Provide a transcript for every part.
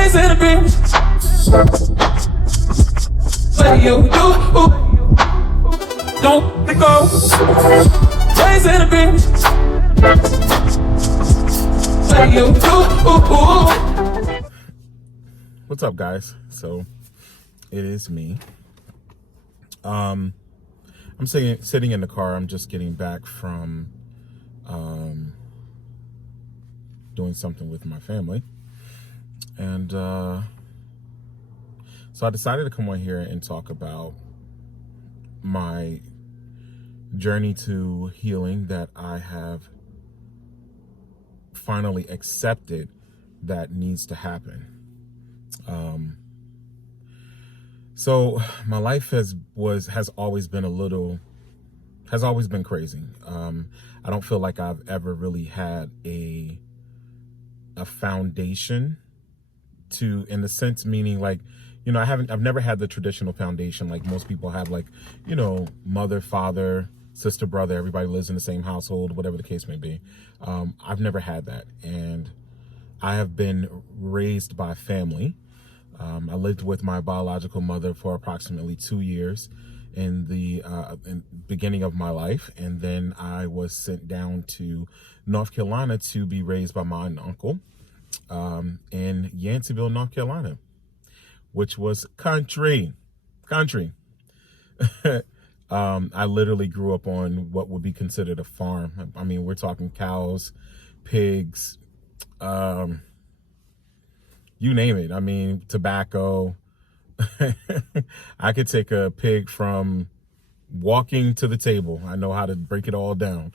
Blazing the beams. What you do? Don't let go. Blazing the beams. What you do? What's up, guys? So it is me. I'm sitting in the car. I'm just getting back from doing something with my family, and so I decided to come on here and talk about my journey to healing that I have finally accepted that needs to happen. So my life has always been crazy. I don't feel like I've ever really had a foundation in the sense, meaning like, I've never had the traditional foundation like most people have, like, mother, father, sister, brother, everybody lives in the same household, whatever the case may be. I've never had that. And I have been raised by family. I lived with my biological mother for approximately 2 years in the beginning of my life. And then I was sent down to North Carolina to be raised by my uncle in Yanceyville, North Carolina, which was country. I literally grew up on what would be considered a farm. I mean, we're talking cows, pigs, you name it. I mean, tobacco. I could take a pig from walking to the table. I know how to break it all down.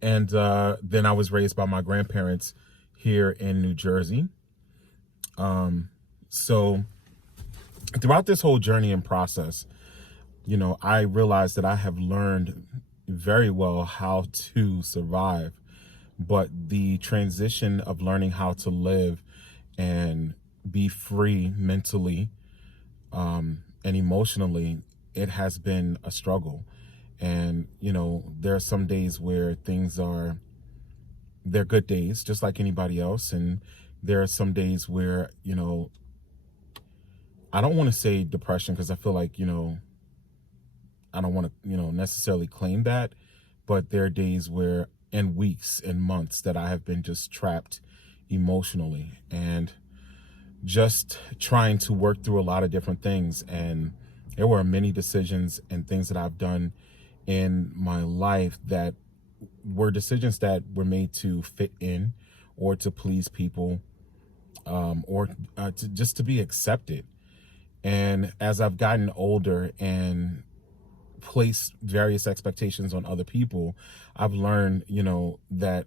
And then I was raised by my grandparents here in New Jersey. So throughout this whole journey and process, I realized that I have learned very well how to survive, but the transition of learning how to live and be free mentally, and emotionally, it has been a struggle. And, there are some days where they're good days, just like anybody else. And there are some days where, I don't want to say depression, because I feel like, I don't want to, necessarily claim that, but there are days where, and weeks and months, that I have been just trapped emotionally and just trying to work through a lot of different things. And there were many decisions and things that I've done in my life that were decisions that were made to fit in or to please people, or just to be accepted. And as I've gotten older and placed various expectations on other people, I've learned, that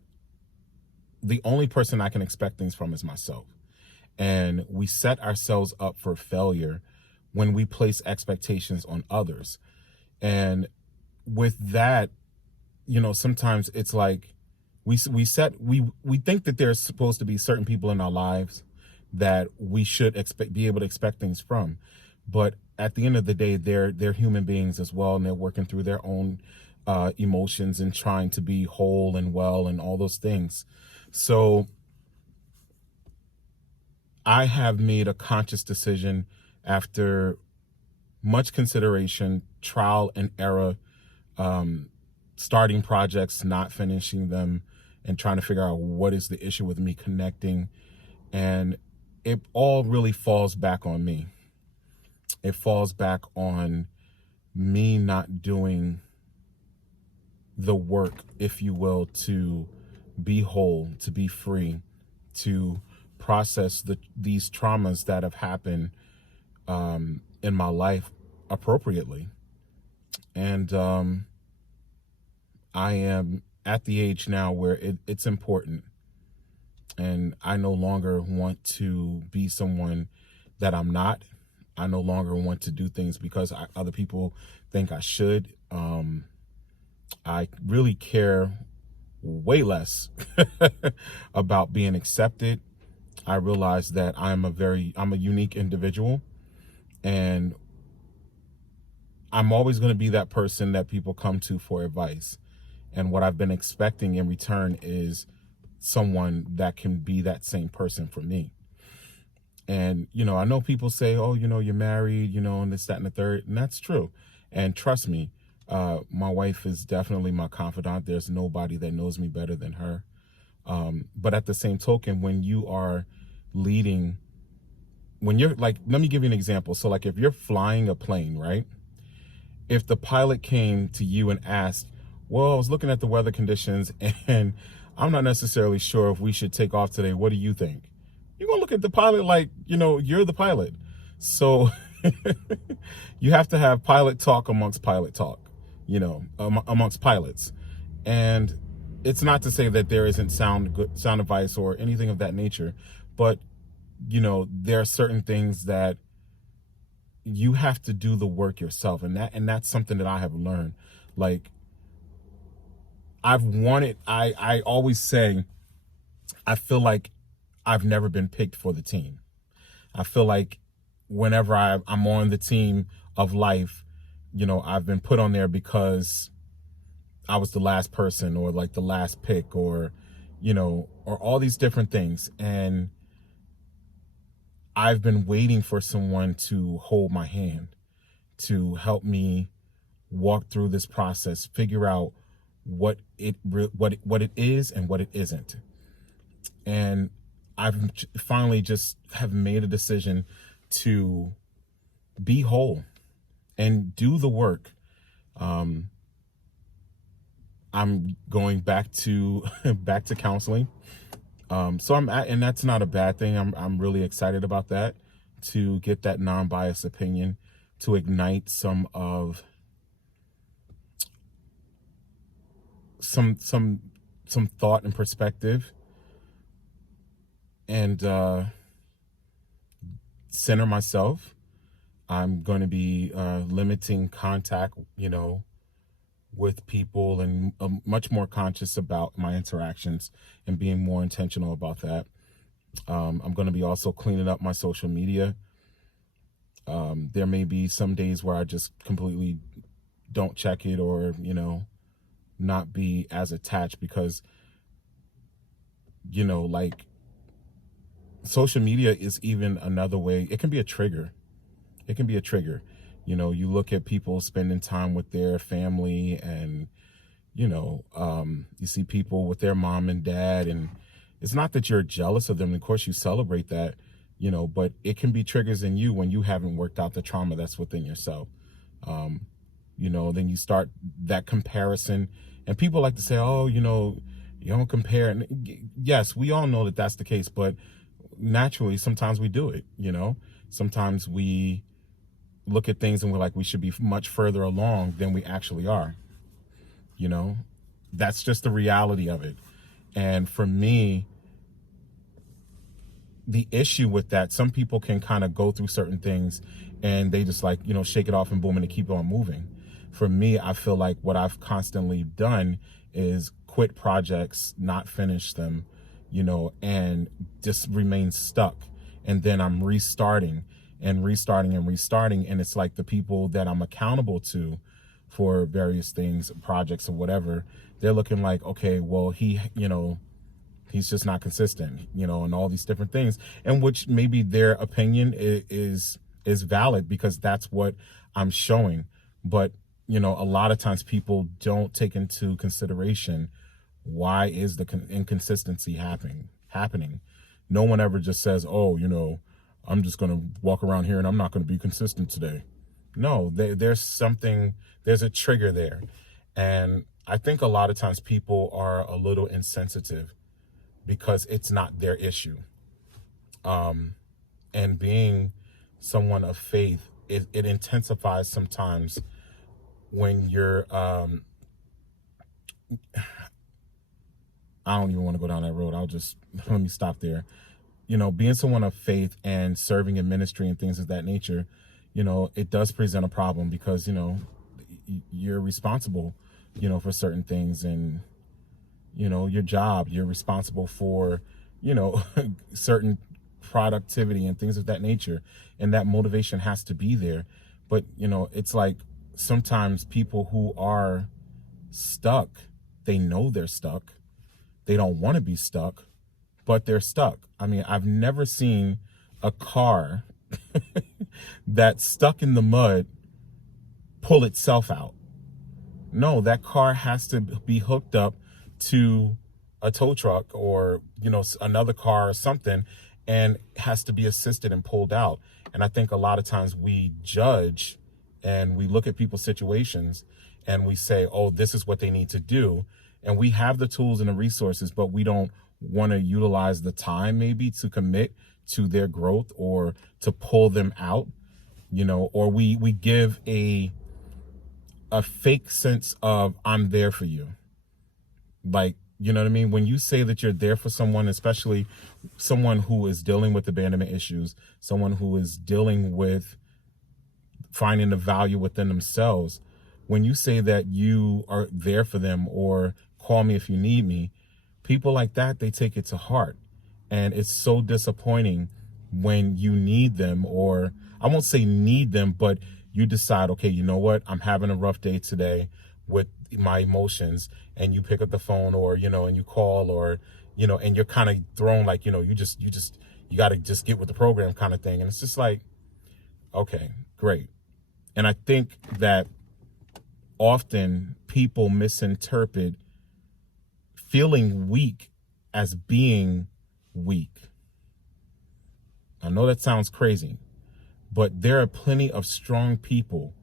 the only person I can expect things from is myself. And we set ourselves up for failure when we place expectations on others. And with that, sometimes it's like we think that there's supposed to be certain people in our lives that we should be able to expect things from. But at the end of the day, they're human beings as well, and they're working through their own emotions and trying to be whole and well and all those things. So I have made a conscious decision, after much consideration, trial and error, starting projects, not finishing them, and trying to figure out what is the issue with me connecting. And it all really falls back on me. It falls back on me not doing the work, if you will, to be whole, to be free, to process these traumas that have happened in my life appropriately. And I am at the age now where it's important. And I no longer want to be someone that I'm not. I no longer want to do things because other people think I should. I really care way less about being accepted. I realize that I'm a unique individual, and I'm always going to be that person that people come to for advice. And what I've been expecting in return is someone that can be that same person for me. And, I know people say, oh, you're married, and this, that, and the third. And that's true. And trust me, my wife is definitely my confidant. There's nobody that knows me better than her. But at the same token, when you are leading, when you're like, let me give you an example. So like if you're flying a plane, right? If the pilot came to you and asked, well, I was looking at the weather conditions and I'm not necessarily sure if we should take off today. What do you think? You're going to look at the pilot like, you're the pilot. So you have to have pilot talk amongst pilot talk, amongst pilots. And it's not to say that there isn't sound advice or anything of that nature, but there are certain things that you have to do the work yourself. And that's something that I have learned. Like I always say, I feel like I've never been picked for the team. I feel like whenever I'm on the team of life, I've been put on there because I was the last person or like the last pick or all these different things. And I've been waiting for someone to hold my hand, to help me walk through this process, figure out what it is and what it isn't. And I've finally just have made a decision to be whole and do the work. I'm going back to counseling. So and that's not a bad thing. I'm really excited about that, to get that non-biased opinion, to ignite some thought and perspective, and center myself. I'm going to be limiting contact, with people, and much more conscious about my interactions and being more intentional about that. I'm going to be also cleaning up my social media. There may be some days where I just completely don't check it, or, not be as attached, because, like social media is even another way. It can be a trigger. It can be a trigger. You look at people spending time with their family, and, you see people with their mom and dad, and it's not that you're jealous of them. Of course you celebrate that, but it can be triggers in you when you haven't worked out the trauma that's within yourself. Then you start that comparison, and people like to say, oh, you don't compare. And yes, we all know that that's the case, but naturally, sometimes we do it, sometimes we look at things and we're like, we should be much further along than we actually are. That's just the reality of it. And for me, the issue with that, some people can kind of go through certain things and they just like, shake it off and boom, and they keep on moving. For me, I feel like what I've constantly done is quit projects, not finish them, and just remain stuck. And then I'm restarting. And it's like the people that I'm accountable to for various things, projects or whatever, they're looking like, okay, well, he's just not consistent, and all these different things, and which maybe their opinion is valid, because that's what I'm showing. But a lot of times people don't take into consideration, why is the inconsistency happening? No one ever just says, oh, I'm just going to walk around here and I'm not going to be consistent today. No, there's a trigger there. And I think a lot of times people are a little insensitive because it's not their issue. And being someone of faith, it intensifies sometimes when you're, I don't even want to go down that road. Let me stop there. Being someone of faith and serving in ministry and things of that nature, it does present a problem, because, you're responsible, for certain things, and, your job, you're responsible for, certain productivity and things of that nature. And that motivation has to be there. But, it's like sometimes people who are stuck, they know they're stuck, they don't want to be stuck, but they're stuck. I mean, I've never seen a car that's stuck in the mud pull itself out. No, that car has to be hooked up to a tow truck or, another car or something, and has to be assisted and pulled out. And I think a lot of times we judge and we look at people's situations and we say, oh, this is what they need to do. And we have the tools and the resources, but we don't want to utilize the time maybe to commit to their growth or to pull them out, or we give a fake sense of I'm there for you. Like, you know what I mean? When you say that you're there for someone, especially someone who is dealing with abandonment issues, someone who is dealing with finding the value within themselves, when you say that you are there for them or call me if you need me, people like that, they take it to heart. And it's so disappointing when you need them, or I won't say need them, but you decide, okay, you know what? I'm having a rough day today with my emotions, and you pick up the phone or, and you call or, and you're kind of thrown like, you got to just get with the program kind of thing. And it's just like, okay, great. And I think that often people misinterpret feeling weak as being weak. I know that sounds crazy, but there are plenty of strong people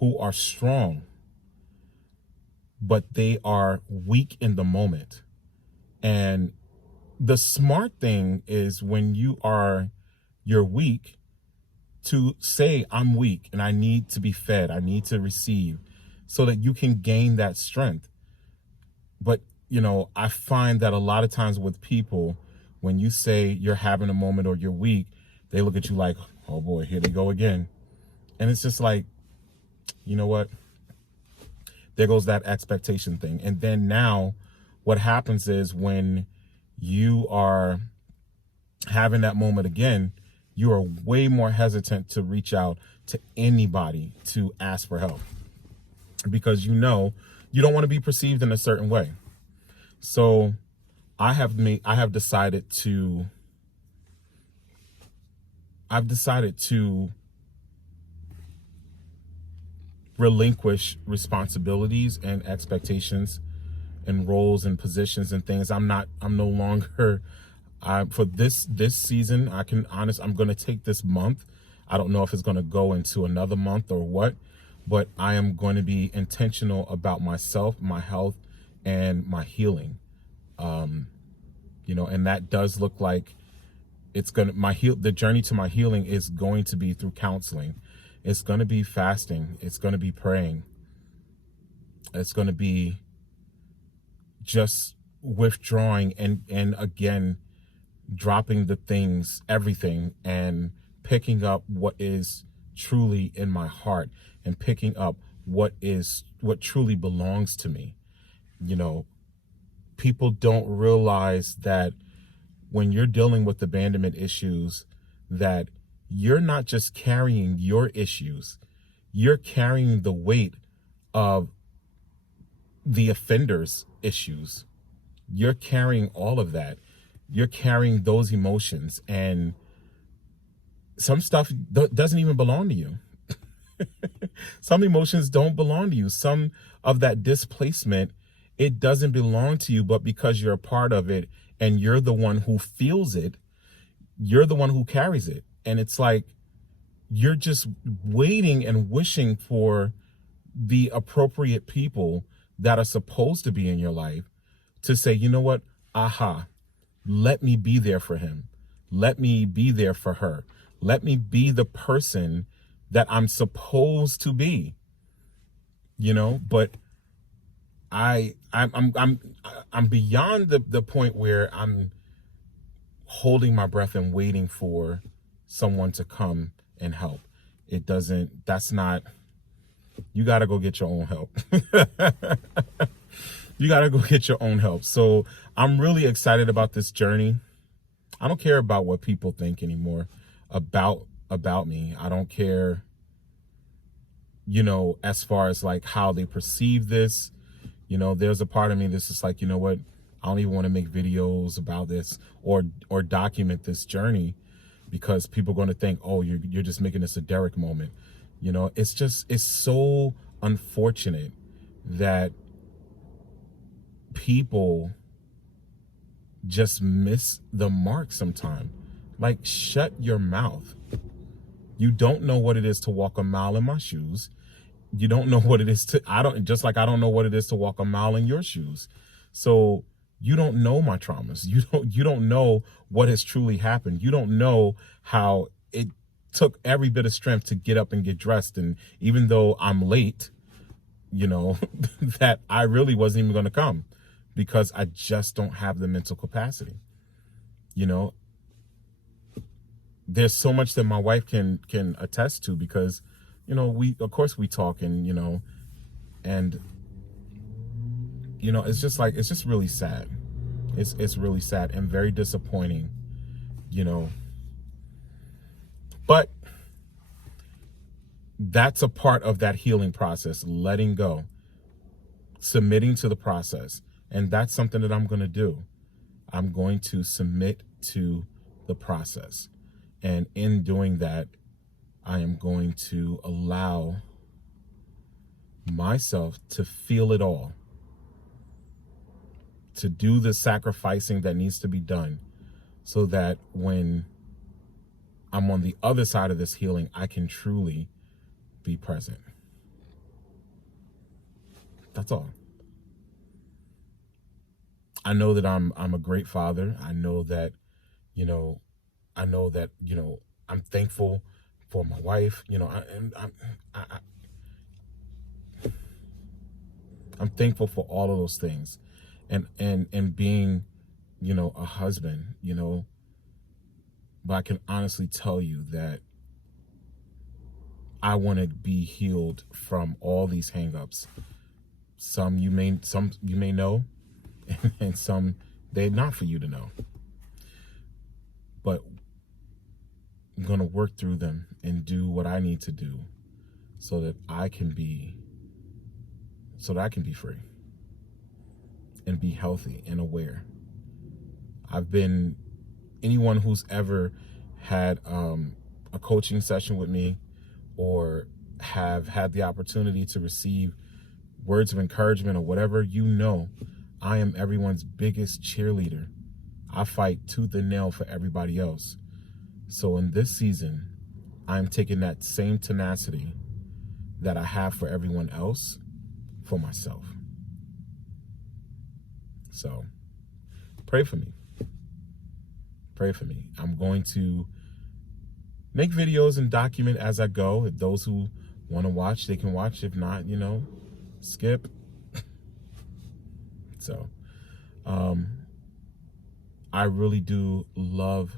who are strong, but they are weak in the moment. And the smart thing is when you're weak, to say I'm weak and I need to be fed, I need to receive, so that you can gain that strength. But, I find that a lot of times with people, when you say you're having a moment or you're weak, they look at you like, oh boy, here they go again. And it's just like, you know what? There goes that expectation thing. And then now what happens is when you are having that moment again, you are way more hesitant to reach out to anybody to ask for help, because you don't want to be perceived in a certain way. So I've decided to relinquish responsibilities and expectations and roles and positions and things. I'm no longer, for this season, I'm going to take this month. I don't know if it's going to go into another month or what, but I am going to be intentional about myself, my health, and my healing. And that does look like the journey to my healing is going to be through counseling. It's going to be fasting. It's going to be praying. It's going to be just withdrawing and again, dropping the things, everything, and picking up what is truly in my heart and picking up what truly belongs to me. People don't realize that when you're dealing with abandonment issues, that you're not just carrying your issues, you're carrying the weight of the offender's issues. You're carrying all of that. You're carrying those emotions, and some stuff doesn't even belong to you. Some emotions don't belong to you. Some of that displacement, it doesn't belong to you, but because you're a part of it and you're the one who feels it, you're the one who carries it. And it's like you're just waiting and wishing for the appropriate people that are supposed to be in your life to say, you know what? Aha, let me be there for him. Let me be there for her. Let me be the person that I'm supposed to be, but I'm beyond the point where I'm holding my breath and waiting for someone to come and help. You got to go get your own help. You got to go get your own help. So I'm really excited about this journey. I don't care about what people think anymore about me. I don't care, as far as like how they perceive this. There's a part of me that's just like, you know what? I don't even want to make videos about this or document this journey, because people are going to think, oh, you're just making this a Derek moment. You know, it's so unfortunate that people just miss the mark sometime. Like, shut your mouth. You don't know what it is to walk a mile in my shoes. You don't know what it is to, I don't know what it is to walk a mile in your shoes. So you don't know my traumas. You don't know what has truly happened. You don't know how it took every bit of strength to get up and get dressed. And even though I'm late, you know, that I really wasn't even going to come, because I just don't have the mental capacity. You know, there's so much that my wife can attest to, because, you know, we talk, and, you know, and, you know, it's just really sad. It's really sad and very disappointing, you know, but that's a part of that healing process, letting go, submitting to the process. And that's something that I'm going to do. I'm going to submit to the process. And in doing that, I am going to allow myself to feel it all, to do the sacrificing that needs to be done, so that when I'm on the other side of this healing, I can truly be present. That's all. I know that I'm a great father. I know that, you know, I'm thankful for my wife. You know, I'm thankful for all of those things, and being, you know, a husband, you know. But I can honestly tell you that I want to be healed from all these hangups. Some you may know, and some they're not for you to know. But I'm going to work through them and do what I need to do so that I can be free and be healthy and aware. Anyone who's ever had a coaching session with me, or have had the opportunity to receive words of encouragement or whatever, you know, I am everyone's biggest cheerleader. I fight tooth and nail for everybody else. So in this season, I'm taking that same tenacity that I have for everyone else for myself. So pray for me. Pray for me. I'm going to make videos and document as I go. If those who want to watch, they can watch. If not, you know, skip. So, I really do love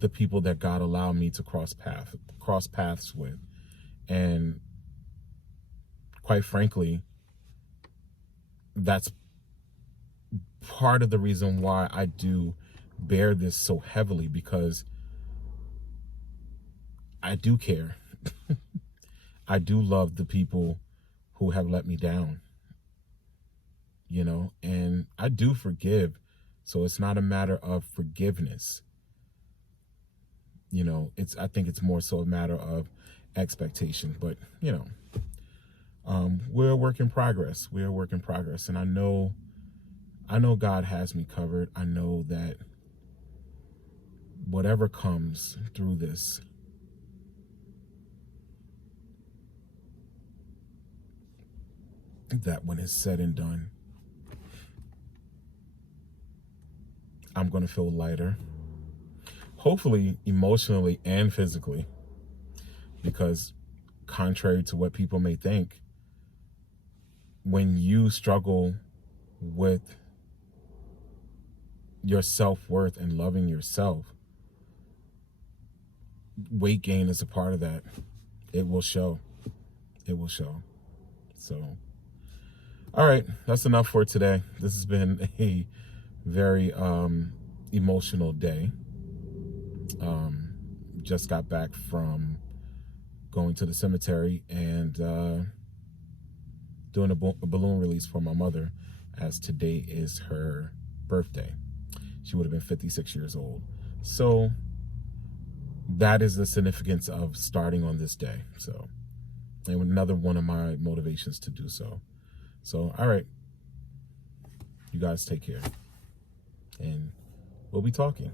the people that God allowed me to cross paths with. And quite frankly, that's part of the reason why I do bear this so heavily, because I do care. I do love the people who have let me down, you know, and I do forgive. So it's not a matter of forgiveness. You know, I think it's more so a matter of expectation. But, you know, we're a work in progress. We're a work in progress. And I know God has me covered. I know that whatever comes through this, that when it's said and done, I'm going to feel lighter. Hopefully emotionally and physically, because contrary to what people may think, when you struggle with your self-worth and loving yourself, weight gain is a part of that. It will show. It will show. So, all right, that's enough for today. This has been a very emotional day. Just got back from going to the cemetery and doing a balloon release for my mother. as today is her birthday. She would have been 56 years old. So that is the significance of starting on this day. So, and another one of my motivations to do so. So, all right. You guys take care. And we'll be talking.